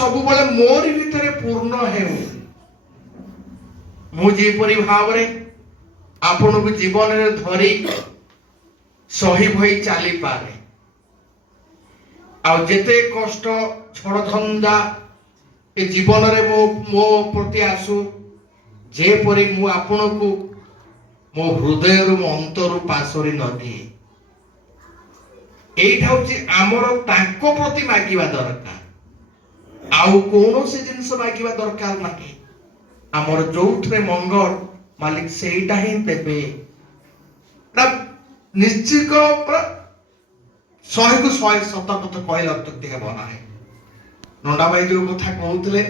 सब बेले मोर भितर पूर्ण हेउ मु जेपरि भाव आपण को जीवन रे धरी सही भई चली पारे आ जेते कष्ट छड़धंदा ए जीवन रे मो प्रति आसु जेपरि मु आपण को मो हृदय रु मो अंतर पासरी न दिए एइठा होची आमर ताको प्रति मागिबा दरकार आउ कोनोसी जिंस मागिबा दरकार नाही आमर जोउथरे मंगल मालिक सेइटा ही देबे निश्चित 100 को 100 सत कथा कहला तक बना है नंदा भाई जो कथा कहउतले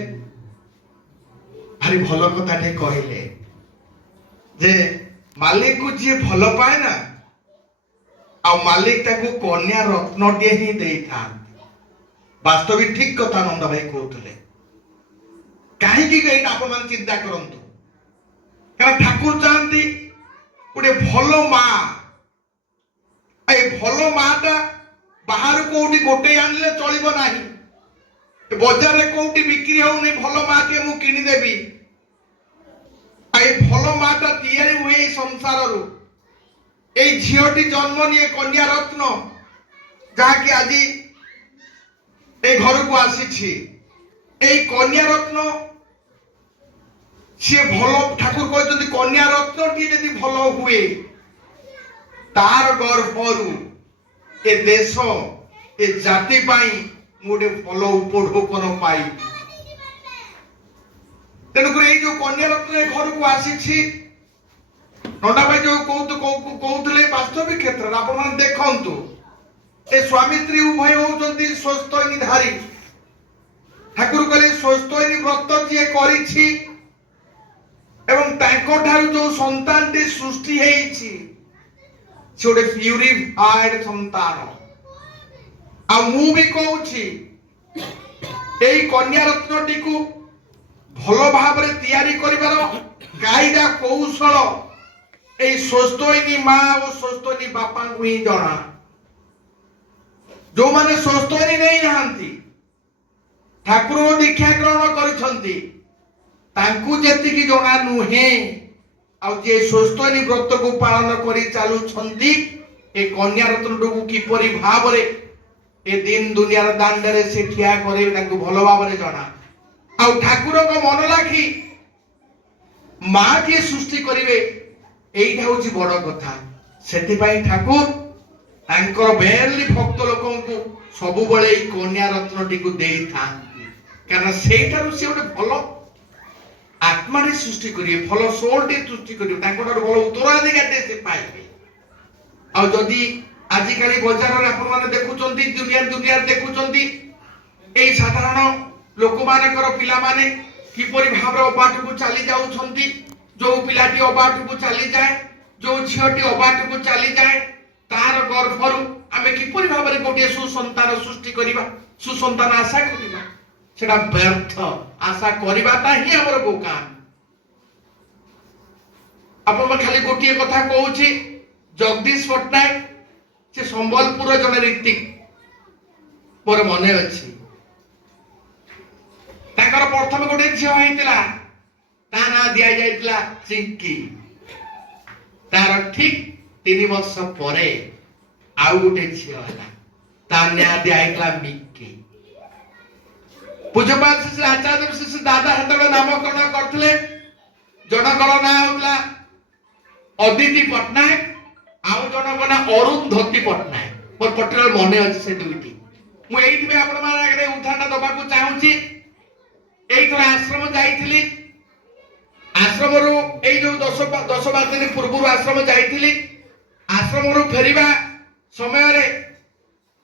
भारी भल कथा टे कहले जे मालिक को जे भल पाए ना आ मालिक ताको कन्या रत्न टे ही देई था वास्तविक ठीक कथा नंदा भाई कहउतले काहे की कहीं आप मान चिंता करंतु कारण ठाकुर जानती गोटे भल मां ए भल माटा बाहर कोठी गोटे आनले चलिबो नाही बाजार रे कोठी बिक्री होउनी भल मां के मु किनी देबी ए भल माटा तयारी हुए संसार रु ए झियोटी जन्म निये कन्या रत्न जहा कि आज ए घर को आसी छी ए कन्या रत्न सी भल ठाकुर कहते कन्या रत्न टी यदि भल हुए तार गर्भरु ए देश ए जाति पाई गोटे भल उपढोकन पाई तेणुक जो कन्या रत्न घर को आसी नंदा भाई जो कहते वास्तविक क्षेत्र आप देखु ए स्वामी स्त्री उभय होती स्वस्थधारी ठाकुर कहले स्वस्थनी व्रत जी करिछि एवं तांको ठारू जो संतान टी सृष्टि हेछि से गोटे प्यूरिफाइड संतान आ मु भी कहूछि एई कन्या रत्न टी को भल भाव रे तयारी करिवार कायदा कौशल एई स्वस्थनी मां और स्वस्थनी बापा को ही जଣା जो माने स्वस्थनी नहीं नहांती ठाकुर दीक्षा ग्रहण करिसंती तांकु जेतिकी जଣା नुहे आ जे स्वस्थनी व्रत को पालन करी चालू छंती ए कन्या रत्न को किपरि भाव रे ए दिन दुनिया रे दांड रे से ठिया करे तांकु भलो भाव रे जଣା आ ठाकुर को मन लाखी मां के सृष्टि करिवे एइठा होची बड़ कथा सेति पई ठाकुर तांकर बेरली भक्त लोकन को सबु बळे ए कन्या रत्न टी को देई था कारण सेठारु से गोटे भल आत्मा रे सृष्टि करिए भल सोल टे सृष्टि करिए तांकर भल उत्तराधिकारी से पाइबे आ जदी आजि काली बाजार रे आपण माने देखुचंती दुनिया देखुचंती ए साधारण लोक मानकर पिला माने किपरि भाव रे अबाट को चली जाउछंती जो पिलाटी अबाट को चली जाए जो झियोटी अबाट को चली जाए तार गर्भरु आमे किपरि भाव रे गोटे सुसंतान सृष्टि करिबा सुसंतान आशा करिबा सेटा व्यर्थ आशा करिबाटा ही हमर बोका आपण खाली गोटे कथा कहूची जगदीश पटनायक से संबलपुर जने रीति मोर मने अछि ताकर प्रथम गोटे झियो हेतिला ता ना दिया जाइतला चिंकी तार ठीक 3 वर्ष परे आउ गोटे झियो हला ता ना दिया आइतला मिक्की पूज्यपाल श्री आचार्य श्री दादा हेतबे नामकरण करथिले जनगण ना होतला अदिति पटनायक आउ जनगण ना अरुंधति पटनायक मोर पटनायक मने अछि से दुईटी मु एइथिबे आपण माने आगे उदाहरण दबा को चाहूची एइ थोड़ा आश्रम जाइथिली आश्रम रु एइ जो 10-12 दिन पूर्व आश्रम जाइथिली आश्रम रु फेरिबा समय रे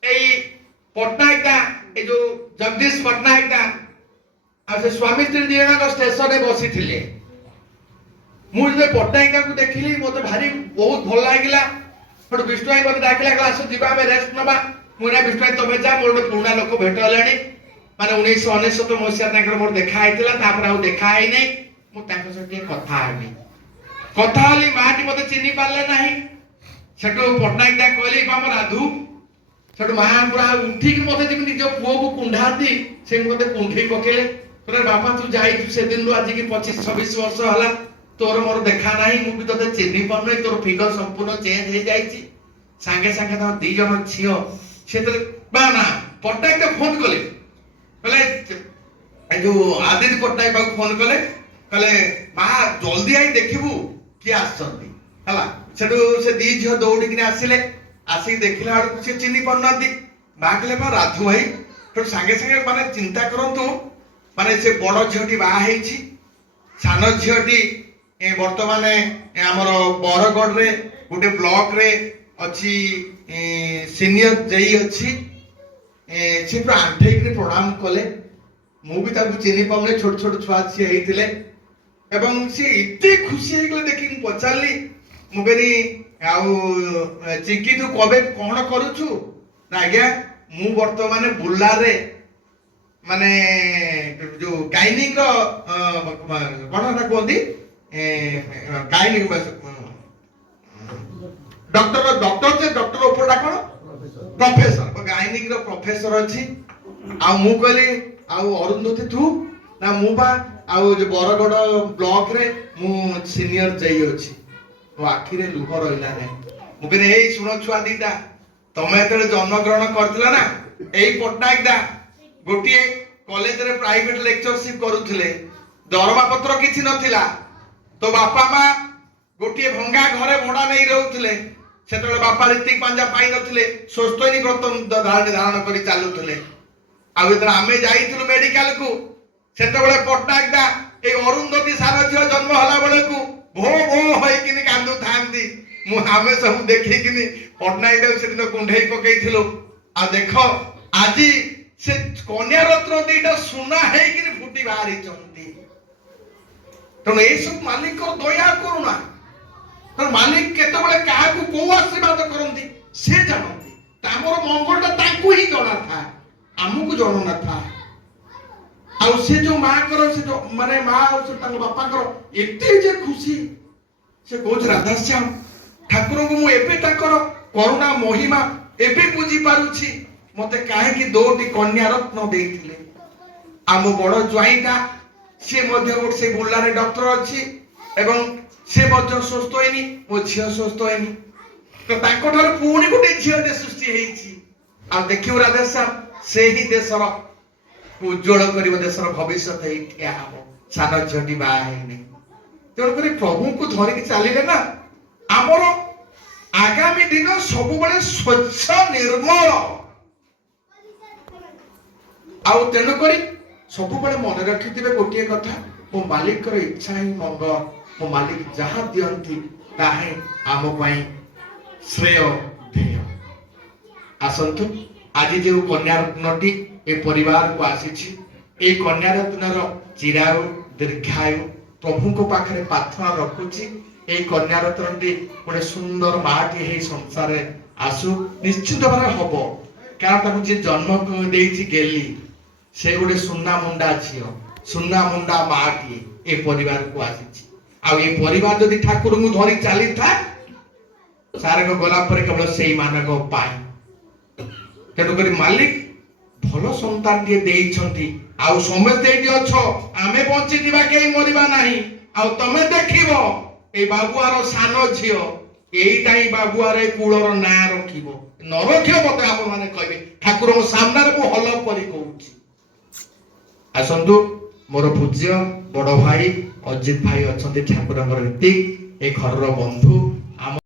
एइ पटनायक दा ए जो जगदीश पटनायक दा आ से स्वामी स्त्री दियना स्टेशन रे बसी थिले मु जे पटनायक को देखिली मोते भारी बहुत भल लागिला फट विष्णु मते डाकिला क्लास जीवा में रेस्ट नबा मुना विष्णु तमे जा मोर पुराना लोक भेट हलानी माने 1999 मसिया ताकर मोर देखा आइतिला तापर आ देखा आइ नै मु ताकर सटे कथा हली माटी मते चिन्ही पाले नाही सेटो पटनायक दा कहली बा मोर आधु ସେଠୁ ମା ପୁରା ଉଠିକି ମତେ ଯେମିତି ନିଜ ପୁଅକୁ କୁଣ୍ଢାନ୍ତି ସେମିତି ମତେ କୁଣ୍ଢେଇ ପକେଇଲେ, କହିଲେ ବାପା ତୁ ଯାଇଛୁ ସେଦିନରୁ ଆଜିକି 25-26 ବର୍ଷ ହେଲା, ତୋର ମୋର ଦେଖା ନାହିଁ, ମୁଁ ବି ତତେ ଚିହ୍ନି ପାରୁନାହିଁ, ତୋର ଫିଗର ସମ୍ପୂର୍ଣ୍ଣ ଚେଞ୍ଜ ହେଇଯାଇଛି। ସାଙ୍ଗେ ସାଙ୍ଗେ ତାଙ୍କ 2 ଜଣ ଝିଅ ସେତେବେଳେ ନା ପଟ୍ଟନାୟକ ଫୋନ କଲେ, କହିଲେ ଏ ଯୋଉ ଆଦିତ୍ୟ ପଟ୍ଟନାୟକ ବାବୁ ଫୋନ କଲେ, କହିଲେ ମା ଜଲ୍ଦି ଆଇ ଦେଖିବୁ କିଏ ଆସିଛନ୍ତି ହେଲା। ସେଠୁ ସେ 2 ଝିଅ ଦୌଡ଼ିକିନା ଆସିଲେ, ଆସିକି ଦେଖିଲା ବେଳକୁ ସେ ଚିହ୍ନି ପାରୁନାହାନ୍ତି। ମା କହିଲେ ବା ରାଧୁ ଭାଇ। ସେଠୁ ସାଙ୍ଗେ ସାଙ୍ଗେ ମାନେ ଚିନ୍ତା କରନ୍ତୁ, ମାନେ ସେ ବଡ଼ ଝିଅଟି ବାହା ହେଇଛି, ସାନ ଝିଅଟି ବର୍ତ୍ତମାନ ଆମର ବରଗଡ଼ରେ ଗୋଟେ ବ୍ଲକରେ ଅଛି, ସିନିୟର ଜେଇ ଅଛି। ସେ ପୁରା ଆଣ୍ଠେଇକି ପ୍ରଣାମ କଲେ, ମୁଁ ବି ତାଙ୍କୁ ଚିହ୍ନି ପାରୁନି, ଛୋଟ ଛୋଟ ଛୁଆ ସିଏ ହେଇଥିଲେ। ଏବଂ ସିଏ ଏତେ ଖୁସି ହେଇଗଲେ ଦେଖିକି। ପଚାରିଲି, ମୁଁ କହିଲି ଆଉ ଚିଙ୍କି ତୁ କବେ କଣ କରୁଛୁ? ନା ଆଜ୍ଞା ମୁଁ ବର୍ତ୍ତମାନ ବୁର୍ଲାରେ ମାନେ ଯୋଉ ଗାଇନିକ କଣ ହେଟା କୁହନ୍ତି, ଗାଇନିକ ଡକ୍ଟର ଯେ ଡକ୍ଟର ଉପରଟା କଣ ପ୍ରଫେସର, ଗାଇନିକ ର ପ୍ରଫେସର ଅଛି। ଆଉ ମୁଁ କହିଲି ଆଉ ଅରୁନ୍ଧତୀ ତୁ? ନା ମୁଁ ବା ଆଉ ବରଗଡ଼ ବ୍ଲକରେ ମୁଁ ସିନିୟର ଜେଇ ଅଛି। ମୋ ଆଖିରେ ଲୁହ ରହିଲା ନାହିଁ। ମୁଁ କହିଲି ଏଇ ଶୁଣ ଛୁଆ ଦିଟା, ତମେ ଯେତେବେଳେ ଜନ୍ମଗ୍ରହଣ କରିଥିଲ ନା, ଏଇ ପଟ୍ଟନାୟକ ଦା ଗୋଟିଏ କଲେଜରେ ପ୍ରାଇଭେଟ ଲେକ୍ଚରସିପ କରୁଥିଲେ, ଦରମା ପତ୍ର କିଛି ନଥିଲା। ତ ବାପା ମା ଗୋଟିଏ ଭଙ୍ଗା ଘରେ ଭଡା ନେଇ ରହୁଥିଲେ। ସେତେବେଳେ ବାପା ରୀତିକ ପାଞ୍ଜା ପାଇ ନଥିଲେ, ସ୍ୱସ୍ତୟିନୀ ବ୍ରତ ଧାରଣ କରି ଚାଲୁଥିଲେ। ଆଉ ଯେତେବେଳେ ଆମେ ଯାଇଥିଲୁ ମେଡିକାଲକୁ, ସେତେବେଳେ ପଟ୍ଟନାୟକ ଦା ଏଇ ଅରୁନ୍ଧତୀ ସାନ ଝିଅ ଜନ୍ମ ହେଲା ବେଳକୁ ଭୋ ଭୋ ହୋଇକିନି କାନ୍ଦୁଥାନ୍ତି। ଆମେ ସବୁ ଦେଖିକିନି ପଟ୍ଟନାୟକ ଦାକୁ ସେଦିନ କୁଣ୍ଢେଇ ପକେଇଥିଲୁ। ଆଉ ଦେଖ ଆଜି ସେ କନ୍ୟା ରତ୍ନ 2ଟା ସୁନା ହେଇକିନି ଫୁଟି ବାହାରିଛନ୍ତି। ତେଣୁ ଏଇସବୁ ମାଲିକର ଦୟା କରୁଣା। ତେଣୁ ମାଲିକ କେତେବେଳେ କାହାକୁ କୋଉ ଆଶୀର୍ବାଦ କରନ୍ତି ସେ ଜାଣନ୍ତି। ଆମର ମଙ୍ଗଳଟା ତାଙ୍କୁ ହିଁ ଜଣା ଥାଏ, ଆମକୁ ଜଣା ନଥାଏ। ଆଉ ସେ ଯୋଉ ମାଙ୍କର ସେ ଯୋଉ ମାନେ ମା ଆଉ ତାଙ୍କ ବାପାଙ୍କର ଏତେ ଯେ ଖୁସି, ସେ କହୁଛି ରାଧାଶ୍ୟାମ ଠାକୁରଙ୍କୁ ମୁଁ ଏବେ ତାଙ୍କର କରୁଣା ମହିମା ଏବେ ବୁଝି ପାରୁଛି, ମତେ କାହିଁକି 2ଟି କନ୍ୟା ରତ୍ନ ଦେଇଥିଲେ। ଆଉ ମୋ ବଡ ଜ୍ୱାଇଁଟା ସିଏ ମଧ୍ୟ ଗୋଟେ ସେ ବୁର୍ଲାରେ ଡକ୍ଟର ଅଛି, ଏବଂ ସେ ମଧ୍ୟ ସୁସ୍ଥ ହେଇନି, ମୋ ଝିଅ ସୁସ୍ଥ ହେଇନି। ତ ତାଙ୍କ ଠାରୁ ପୁଣି ଗୋଟେ ଝିଅଟେ ସୃଷ୍ଟି ହେଇଛି। ଆଉ ଦେଖିବୁ ରାଧେଶ୍ୟାମ ସେହି ଦେଶର ଉଜ୍ଜଳ କରିବ, ଦେଶର ଭବିଷ୍ୟତ ହେଇ ଠିଆ ହବ। ସାନ ଝିଅଟି ବାହା ହେଇନି। ତେଣୁକରି ପ୍ରଭୁଙ୍କୁ ଧରିକି ଚାଲିଲେ ନା, ଆମର ଆଗାମୀ ଦିନ ସବୁବେଳେ ସ୍ୱଚ୍ଛ ନିର୍ମଳ। ଆଉ ତେଣୁକରି ସବୁବେଳେ ମନେ ରଖିଥିବେ ଗୋଟିଏ କଥା, ମୋ ମାଲିକର ଇଚ୍ଛା ହିଁ ମଙ୍ଗଳ। ମୋ ମାଲିକ ଯାହା ଦିଅନ୍ତି ତାହା ହିଁ ଆମ ପାଇଁ ଶ୍ରେୟ ଧ୍ୟେୟ। ଆସନ୍ତୁ ଆଜି ଯେଉଁ କନ୍ୟା ରତ୍ନଟି ଏ ପରିବାରକୁ ଆସିଛି, এই କନ୍ୟା ରତ୍ନର ଚିରାୟୁ ଦୀର୍ଘାୟୁ ପ୍ରଭୁଙ୍କ ପାଖରେ ପ୍ରାର୍ଥନା ରଖୁଛି। এই କନ୍ୟା ରତ୍ନଟି ଗୋଟେ ସୁନ୍ଦର ମାଟି ହେଇ ସଂସାରରେ ଆସୁ, ନିଶ୍ଚିତ ଭାବରେ ହବ। କାରଣ ତାକୁ ଯିଏ ଜନ୍ମ ଦେଇଛି ଗେଲି, ସେ ଗୋଟେ ସୁନା ମୁଣ୍ଡା ଝିଅ, ସୁନା ମୁଣ୍ଡା ମାଟିଏ ଏ ପରିବାରକୁ ଆସିଛି। ଆଉ ଏ ପରିବାର ଯଦି ଠାକୁରଙ୍କୁ ଧରି ଚାଲିଥାଏ, ସାରଙ୍କ ଗଲା ପରେ କେବଳ ସେଇମାନଙ୍କ ପାଇଁ। ତେଣୁକରି ମାଲିକ ଭଲ ସନ୍ତାନଟିଏ ଦେଇଛନ୍ତି। ଆଉ ସମସ୍ତେ ଏଇଠି ଅଛ, ଆମେ ବଞ୍ଚିଥିବା କେହି ମରିବା ନାହିଁ। ଆଉ ତମେ ଦେଖିବ ଏଇ ବାବୁଆର ସାନ ଝିଅ, ଏଇଟା ହିଁ ବାବୁଆର ଏ କୂଳର ନାଁ ରଖିବ। ନ ରଖିବ ମତେ ଆପଣମାନେ କହିବେ। ଠାକୁରଙ୍କ ସାମ୍ନାରେ ମୁଁ ହଲ କରି କହୁଛି। ଆସନ୍ତୁ ମୋର ପୂଜ୍ୟ ବଡ ଭାଇ ଅଜିତ ଭାଇ ଅଛନ୍ତି, ଠାକୁରଙ୍କର ରୀତି ଏ ଘରର ବନ୍ଧୁ।